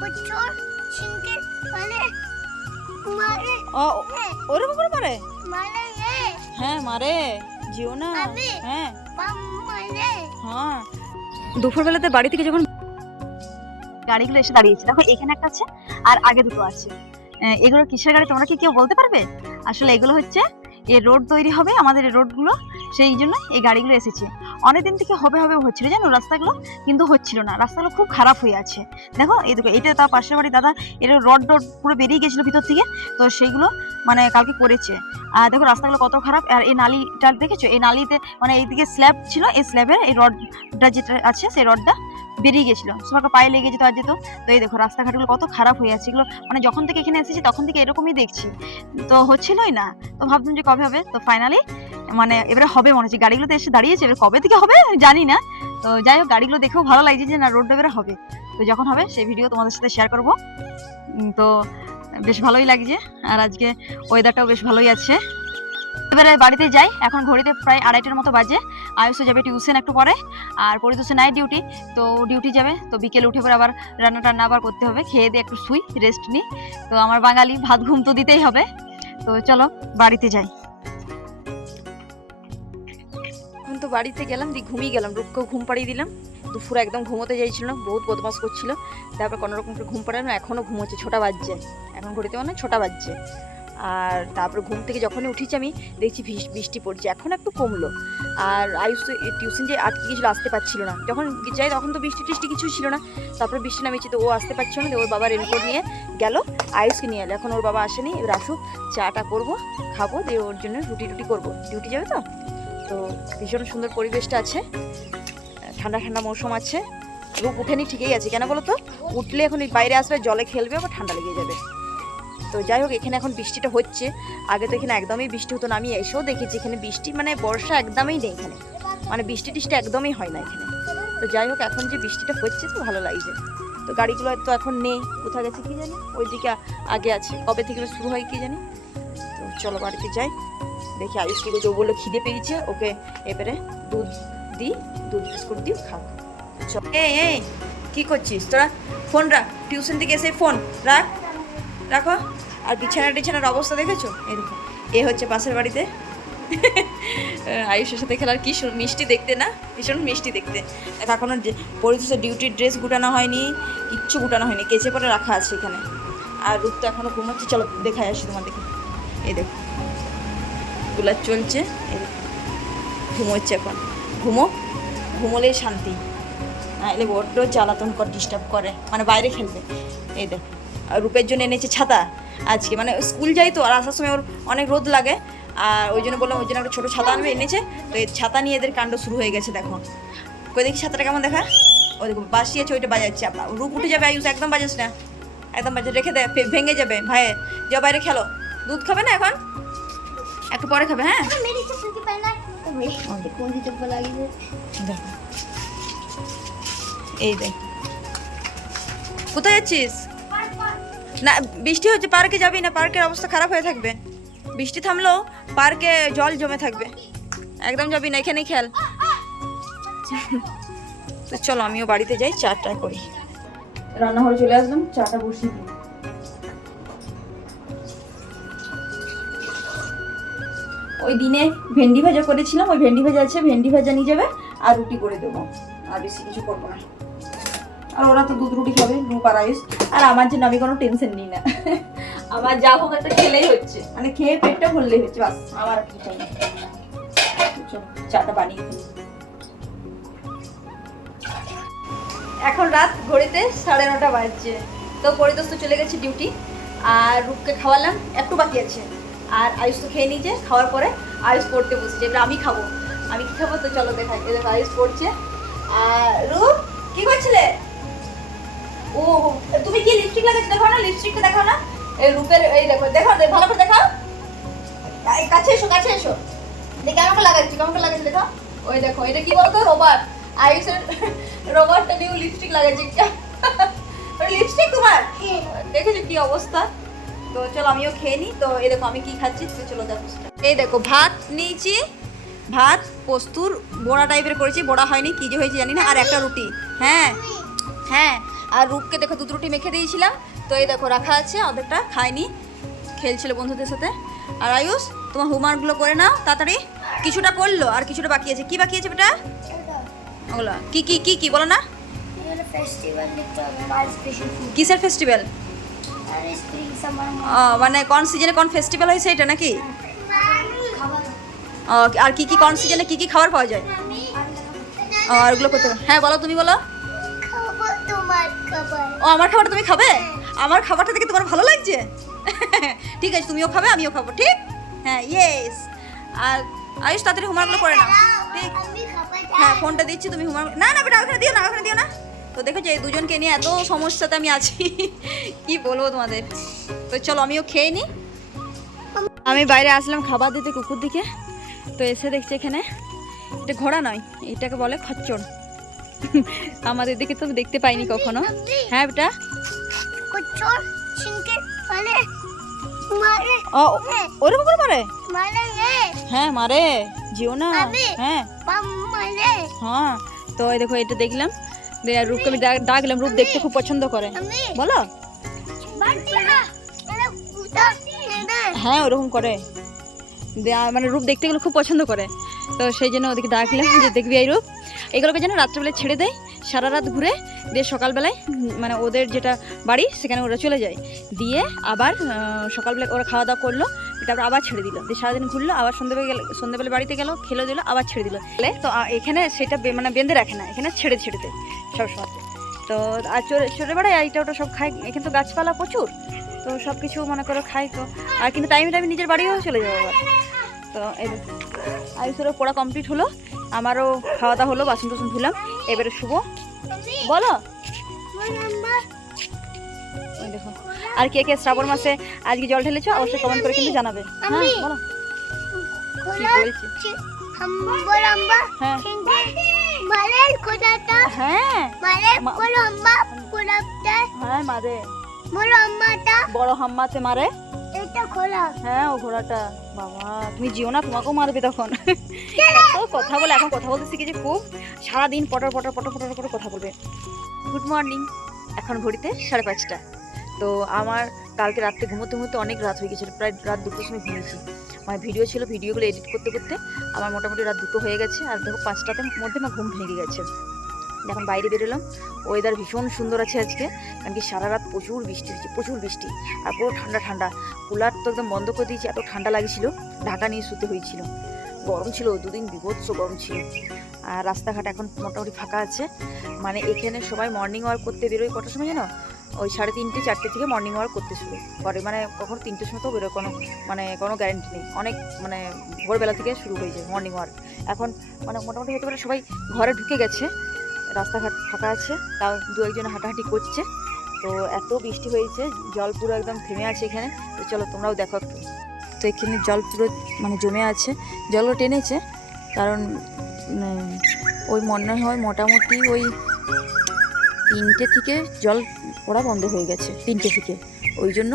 কুচুর সিংকে মানে মারে ও ওরকম করে মারে? মারে হ্যাঁ মারে, জিও না। হ্যাঁ মারে হ্যাঁ। দুপুরবেলাতে বাড়ি থেকে যখন গাড়িগুলো এসে দাঁড়িয়েছে, দেখো এখানে একটা আছে আর আগে দুটো আছে। এগুলো কিসের গাড়ি তোমরা কি কেউ বলতে পারবে? আসলে এগুলো হচ্ছে এই রোড তৈরি হবে, আমাদের এই রোডগুলো, সেই জন্য এই গাড়িগুলো এসেছে। অনেকদিন থেকে হবে হবে হচ্ছিল জানো রাস্তাগুলো, কিন্তু হচ্ছিল না, রাস্তাগুলো খুব খারাপ হয়ে আছে। দেখো এই দেখো, এটা তার পাশের বাড়ি দাদা, এটা রড পুরো বেরিয়ে গেছিলো ভিতর থেকে, তো সেইগুলো মানে কালকে করেছে। আর দেখো রাস্তাগুলো কত খারাপ। আর এই নালিটা দেখেছো, এই নালিতে মানে এইদিকে স্ল্যাব ছিল, এই স্ল্যাবের এই রডটা যেটা আছে সেই রডটা বেরিয়ে গেছিলো, সবাইকে পায়ে লেগে যেত আর যেত। তো এই দেখো রাস্তাঘাটগুলো কত খারাপ হয়ে আছে। এগুলো মানে যখন থেকে এখানে এসেছি তখন থেকে এরকমই দেখছি, তো হচ্ছিলই না। তো ভাবতাম যে কবে হবে, তো ফাইনালি মানে এবারে হবে মনে হচ্ছে। গাড়িগুলো তো এসে দাঁড়িয়েছে, এবার কবে থেকে হবে জানি না। তো যাই হোক, গাড়িগুলো দেখেও ভালো লাগছে যে না রোডটা এবারে হবে। তো যখন হবে সেই ভিডিও তোমাদের সাথে শেয়ার করবো। তো বেশ ভালোই লাগছে, আর আজকে ওয়েদারটাও বেশ ভালোই আছে। এবারে বাড়িতে যাই, এখন ঘড়িতে প্রায় 2:30টার মতো বাজে। আয়ুষও যাবে টিউশন একটু পরে, আর পরিতোষে নাইট ডিউটি, তো ডিউটি যাবে। তো বিকেলে উঠে পরে আবার রান্না টান্না আবার করতে হবে, খেয়ে দিয়ে একটু শুই, রেস্ট নিই। তো আমার বাঙালি ভাত ঘুম তো দিতেই হবে। তো চলো বাড়িতে যাই। এখন তো বাড়িতে গেলাম, দিয়ে ঘুমিয়ে গেলাম, রূপকেও ঘুম পাড়িয়ে দিলাম। দুপুরে একদম ঘুমোতে চাইছিল না, বহুত বদমাস করছিল, তারপর কোনোরকম করে ঘুম পাড়ানো, এখনও ঘুমোচ্ছে, 6টা বাজছে এখন, ঘড়িতে মানে 6টা বাজছে। আর তারপরে ঘুম থেকে যখনই উঠেছি আমি দেখছি বৃষ্টি পড়ছে, এখন একটু কমলো। আর আয়ুষ তো টিউশন যে আটকে গিয়েছিল, আসতে পারছিল না, যখন যাই তখন তো বৃষ্টি টিষ্টি কিছুই ছিল না। তারপরে বৃষ্টি নামিয়েছে, তো ও আসতে পারছিল না, ওর বাবা রেনকোট নিয়ে গেল, আয়ুষকে নিয়ে এলো। এখন ওর বাবা আসেনি, এবার আসুক, চাটা করবো, খাবো, দিয়ে ওর জন্য রুটি টুটি করবো, ডিউটি যাবে তো। তো ভীষণ সুন্দর পরিবেশটা আছে, ঠান্ডা ঠান্ডা মৌসুম আছে। রূপ উঠেনি ঠিকই আছে, কেন বলো তো, উঠলে এখন বাইরে আসবে, জলে খেলবে, আবার ঠান্ডা লেগে যাবে। তো যাই হোক, এখানে এখন বৃষ্টিটা হচ্ছে, আগে তো এখানে একদমই বৃষ্টি হতো না। আমি এসেও দেখেছি এখানে বৃষ্টি মানে বর্ষা একদমই নেই এখানে, মানে বৃষ্টি টিষ্টি একদমই হয় না এখানে। তো যাই হোক, এখন যে বৃষ্টিটা হচ্ছে তো ভালো লাগছে। তো গাড়িগুলো তো এখন নেই, কোথায় গেছে কি জানি, ওইদিকে আগে আছে, কবে থেকে শুরু হয় কি জানি। তো চলো বাড়িতে যাই, দেখি আয়ুষ কি করছে। ও বললো খিদে পেয়েছে, ওকে এবারে দুধ দিই, দুধ বিস্কুট দিই, খাও। চল। এই কি করছিস তোরা? ফোন রাখ, টিউশন থেকে এসে ফোন রাখ, রাখো। আর বিছানার অবস্থা দেখেছো, এরকম। এ হচ্ছে পাশের বাড়িতে আয়ুষের সাথে খেলার, কি মিষ্টি দেখতে না, ভীষণ মিষ্টি দেখতে। এখনো পরিচিত ডিউটির ড্রেস গুটানো হয়নি, কিচ্ছু গুটানো হয়নি, কেচে পরে রাখা আছে এখানে। আর রূপ তো এখনো ঘুমাচ্ছে, চলো দেখায় আসি তোমাদেরকে। এই দেখো কুলার চলছে, এই দেখো ঘুমোচ্ছে এখন, ঘুমোলেই শান্তি, এলে বড্ড জ্বালাতন কর, ডিস্টার্ব করে, মানে বাইরে খেলবে। এই দেখো, আর রূপের জন্য এনেছে ছাতা আজকে, মানে স্কুল যাই তো, আর আসার সময় ওর অনেক রোদ লাগে, আর ওই জন্য বললাম, ওই জন্য একটা ছোটো ছাতা আনবে, এনেছে। তো এই ছাতা নিয়ে এদের কাণ্ড শুরু হয়ে গেছে, দেখো কই দেখি ছাতাটা কেমন দেখা। ওই দেখো বাসিয়েছে, ওইটা বাজাচ্ছে, রূপ উঠে যাবে, আয়ুষ একদম বাজাস না, একদম বাজে, রেখে দেয়, ভেঙে যাবে। ভাইয়ের যাও বাইরে খেলো, দুধ খাবে না এখন, একটু পরে খাবে। হ্যাঁ দেখো, এই দেখ, কোথায় যাচ্ছিস? না বৃষ্টি হচ্ছে, পার্কে যাবি না, পার্কের অবস্থা খারাপ হয়ে থাকবে, বৃষ্টি থামলেও পার্কে জল জমে থাকবে, একদম যাবি না, এখানেই খেল। তো চলো আমিও বাড়িতে যাই, চাটা করি। রান্নাঘরে চলে আসলাম, চাটা বসিয়ে দিই। ওই দিনে ভেন্ডি ভাজা করেছিলাম, ওই ভেন্ডি ভাজা আছে, ভেন্ডি ভাজা নিয়ে যাবে, আর রুটি করে দেবো, আর বেশি কিছু করবো না। আর ওরা তো দুধ রুটি খাবে, রূপ আর আয়ুষ। আর আমার জন্য আমি কোনো টেনশন নিই না, আমার যা হোক একটা খেলেই হচ্ছে, মানে খেয়ে পেটটা ভরলেই হচ্ছে, বাস, আমার কি চাই না। চাটা বানিয়ে দিই। এখন রাত ঘড়িতে 9:30 বাজছে। তো পরিতোষ তো চলে গেছে ডিউটি, আর রূপকে খাওয়ালাম, একটু বাকি আছে। আর আয়ুষ তো খেয়ে নিয়েছে, খাওয়ার পরে আয়ুষ পড়তে বসেছে, এবার আমি খাবো। আমি কি খাবো তো চলো দেখাই। এদের আয়ুষ পড়ছে। আর রূপ কি করছিলে? ও তুমি কি লিপস্টিক লাগাচ্ছ, দেখো না, লিপস্টিকটা দেখাও না। এই রূপের, এই দেখো, দেখো ভালো করে দেখাও, কাছে এসো, কাছে এসো, দেখে আমাকে লাগাচ্ছি, কেমন করে লাগাচ্ছি দেখো। ওই দেখো, এটা কি বলতো, রোবট, আয়ুষের রোবটটা নিয়ে লিপস্টিক লাগাচ্ছি। লিপস্টিক তোমার দেখেছো কি অবস্থা। তো চলো আমিও খেয়ে নিই। তো এই দেখো আমি কি খাচ্ছি, তো চলো দেখো। এই দেখো ভাত নিয়েছি, ভাত পোস্তুর বড়া টাইপের করেছি, বড়া হয়নি, কি যে হয়েছে জানি না, আর একটা রুটি। হ্যাঁ হ্যাঁ, আর রূপকে দেখো দুধ রুটি মেখে দিয়েছিলাম, তো এই দেখো রাখা আছে, অর্ধেকটা খায়নি, খেলছিল বন্ধুদের সাথে। আর আয়ুষ তোমার হোমওয়ার্কগুলো করে নাও তাড়াতাড়ি, কিছুটা করলো আর কিছুটা বাকি আছে। কি বাকি আছে বেটা? ওগুলো কি কি কি কি বলো না? ফেস্টিভ্যাল লিখতে হবে, আর স্পেশাল ফুড কিসের ফেস্টিভ্যাল? আর স্প্রিং সামার মানে কোন সিজনে কোন ফেস্টিভ্যাল হয় সেটা নাকি? খাবার। আর কি কি কোন সিজনে কি কি খাবার পাওয়া যায়? আর ওগুলো করতে হবে। হ্যাঁ বলো, তুমি বলো। খাবার তোমার খাবার। ও আমার খাবারটা তুমি খাবে? আমার খাবারটা দেখে তোমার ভালো লাগছে? ঠিক আছে, তুমিও খাবে আমিও খাবো, ঠিক? হ্যাঁ ইয়েস। আর আয়ুষ তাড়াতাড়ি হোমওয়ার্কগুলো করে নাও, ঠিক? আমি খাবার হ্যাঁ ফোনটা দিচ্ছি, তুমি হোমওয়ার্ক না না বেটা ওখানে দিও না, ওখানে দিও না। তো দেখো যে এই দুজনকে নিয়ে এত সমস্যাতে আমি আছি, কি বলবো তোমাদের। তো চলো আমিও খেয়ে নিই। আমি বাইরে আসলাম খাবার দিতে কুকুর দিকে, তো এসে দেখছি এখানে এটা ঘোড়া নয়, এটাকে বলে খচ্চর। আমাদের দিকে তো দেখতে পাইনি কখনো। হ্যাঁ বেটা। কুচর সিংকে মানে মারে ও ওরকম করে মারে? মারে রে হ্যাঁ মারে, জিও না। আমি? হ্যাঁ পাম মারে হ্যাঁ। তো এই দেখো এটা দেখলাম, রূপকে আমি ডাকলাম, রূপ দেখতে খুব পছন্দ করে। আমি বলো। বাটিরা মানে কুতা না হ্যাঁ ওরকম করে, মানে রূপ দেখতে গেলে খুব পছন্দ করে, তো সেই জন্য ওদেরকে ডাকলাম যে দেখবি এই রূপ। এগুলোকে যেন রাত্রেবেলায় ছেড়ে দেয়, সারা রাত ঘুরে দিয়ে সকালবেলায় মানে ওদের যেটা বাড়ি সেখানে ওরা চলে যায়, দিয়ে আবার সকালবেলায় ওরা খাওয়া দাওয়া করলো, তারপর আবার ছেড়ে দিল, দিয়ে সারাদিন ঘুরলো, আবার সন্ধ্যেবেলা বাড়িতে গেল, খেলো দিল, আবার ছেড়ে দিল। তো এখানে সেটা মানে বেঁধে রাখে না, এখানে ছেড়ে দেয় সবসময়। তো আর চড়ে বেড়ায়, এইটা ওটা সব খায়, এখানে তো গাছপালা প্রচুর, তো সব কিছু মনে করো খাই তো। আর কিন্তু টাইমে টাইমে নিজের বাড়িও চলে যাবো আবার। তো এই আয়ুষেরও পড়া কমপ্লিট হলো, আমারও খাওয়া দাওয়া হলো, বাসন টাসন ধুলাম, এবারে শুভ। বলো। ওই দেখো, আর কে কে শ্রাবণ মাসে আজকে জল ঢেলেছো অবশ্যই কমেন্ট করে কিন্তু জানাবে। হ্যাঁ বলো কি বলছি। হাম্বলম্বা হ্যাঁ সিংকে মারে কোদাটা হ্যাঁ মারে কোলম্বা কোলাপটা হ্যাঁ মারে, মোলম্বাটা বড় হাম্মাতে মারে। এটা খোলা হ্যাঁ ও ঘোড়াটা, বাবা তুমি জিও না, তোমাকেও মারবে তখন। এত কথা বলে, এখন কথা বলতে শিখেছি খুব, সারাদিন পটর পটর পটর পটর করে কথা বলবে। গুড মর্নিং, এখন ঘড়িতে 5:30। তো আমার কালকে রাত্রে ঘুমোতে ঘুমোতে অনেক রাত হয়ে গেছিলো, প্রায় রাত 2টোর সময় ঘুমিয়েছি। মানে ভিডিও ছিল, ভিডিওগুলো এডিট করতে করতে আমার মোটামুটি রাত 2টো হয়ে গেছে, আর দেখো 5টার মধ্যে আমার ঘুম ভেঙে গেছে। এখন বাইরে বেরোলাম, ওয়েদার ভীষণ সুন্দর আছে আজকে, কারণ কি সারা রাত প্রচুর বৃষ্টি হয়েছে, প্রচুর বৃষ্টি, আর পুরো ঠান্ডা ঠান্ডা। কুলার তো একদম বন্ধ করে দিয়েছি, এত ঠান্ডা লাগছিল, ঢাকা নিয়ে শুতে হয়েছিল, গরম ছিল, 2 দিন বিভৎস গরম ছিল। আর রাস্তাঘাট এখন মোটামুটি ফাঁকা আছে, মানে এখানে সবাই মর্নিং ওয়াক করতে বেরোয় কটার সময় জানো? ওই 3:30 4টে থেকে মর্নিং ওয়াক করতে শুরু করে, মানে কখনো 3টের সময় তো বেরোয়, কোনো গ্যারেন্টি নেই, অনেক মানে ভোরবেলা থেকে শুরু হয়ে যায় মর্নিং ওয়াক। এখন মানে মোটামুটি হতে পারে সবাই ঘরে ঢুকে গেছে, রাস্তাঘাট ফাঁকা আছে, তাও 2-1জন হাঁটাহাঁটি করছে। তো এত বৃষ্টি হয়েছে, জল পুরো একদম থেমে আছে এখানে। তো চলো তোমরাও দেখো একটু। তো এখানে জল পুরো মানে জমে আছে, জলও টেনেছে, কারণ ওই মনে হয় মোটামুটি ওই 3টে থেকে জল পড়া বন্ধ হয়ে গেছে, 3টে থেকে, ওই জন্য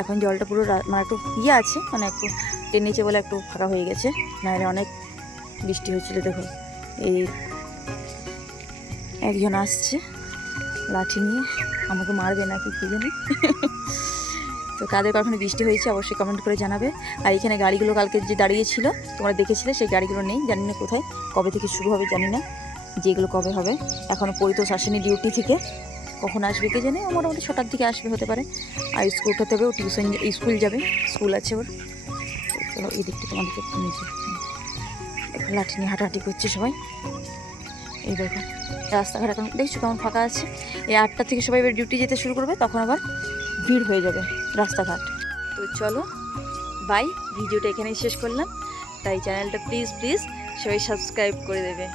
এখন জলটা পুরো মানে একটু আছে, মানে একটু টেনেছে বলে একটু ফাঁকা হয়ে গেছে, নাহলে অনেক বৃষ্টি হয়েছিল। দেখো এই একজন আসছে লাঠি নিয়ে, আমাকে মারবে নাকি কি জানি। তো কাদের কখনো বৃষ্টি হয়েছে অবশ্যই কমেন্ট করে জানাবে। আর এখানে গাড়িগুলো কালকে যে দাঁড়িয়েছিল তোমরা দেখেছিলে, সেই গাড়িগুলো নেই, জানি না কোথায়, কবে থেকে শুরু হবে জানি না, যেগুলো কবে হবে। এখনও পরিতোষ আসেনি ডিউটি থেকে, কখন আসবে কে জানে, মোটামুটি 6টার দিকে আসবে হতে পারে। আর স্কুল উঠাতে হবে, ও টিউশন স্কুল যাবে, স্কুল আছে ওর। চলো এই দিকটা তোমাদেরকে নিয়েছে, লাঠি নিয়ে হাঁটাহাঁটি করছে সবাই। এই দেখো রাস্তাঘাট এখন দেখছো কেমন ফাঁকা আছে। এই 8টা থেকে সবাই এবার ডিউটি যেতে শুরু করবে, তখন আবার ভিড় হয়ে যাবে রাস্তাঘাট। তো চলো বাই, ভিডিওটা এখানেই শেষ করলাম। তাই চ্যানেলটা প্লিজ সবাই সাবস্ক্রাইব করে দেবে।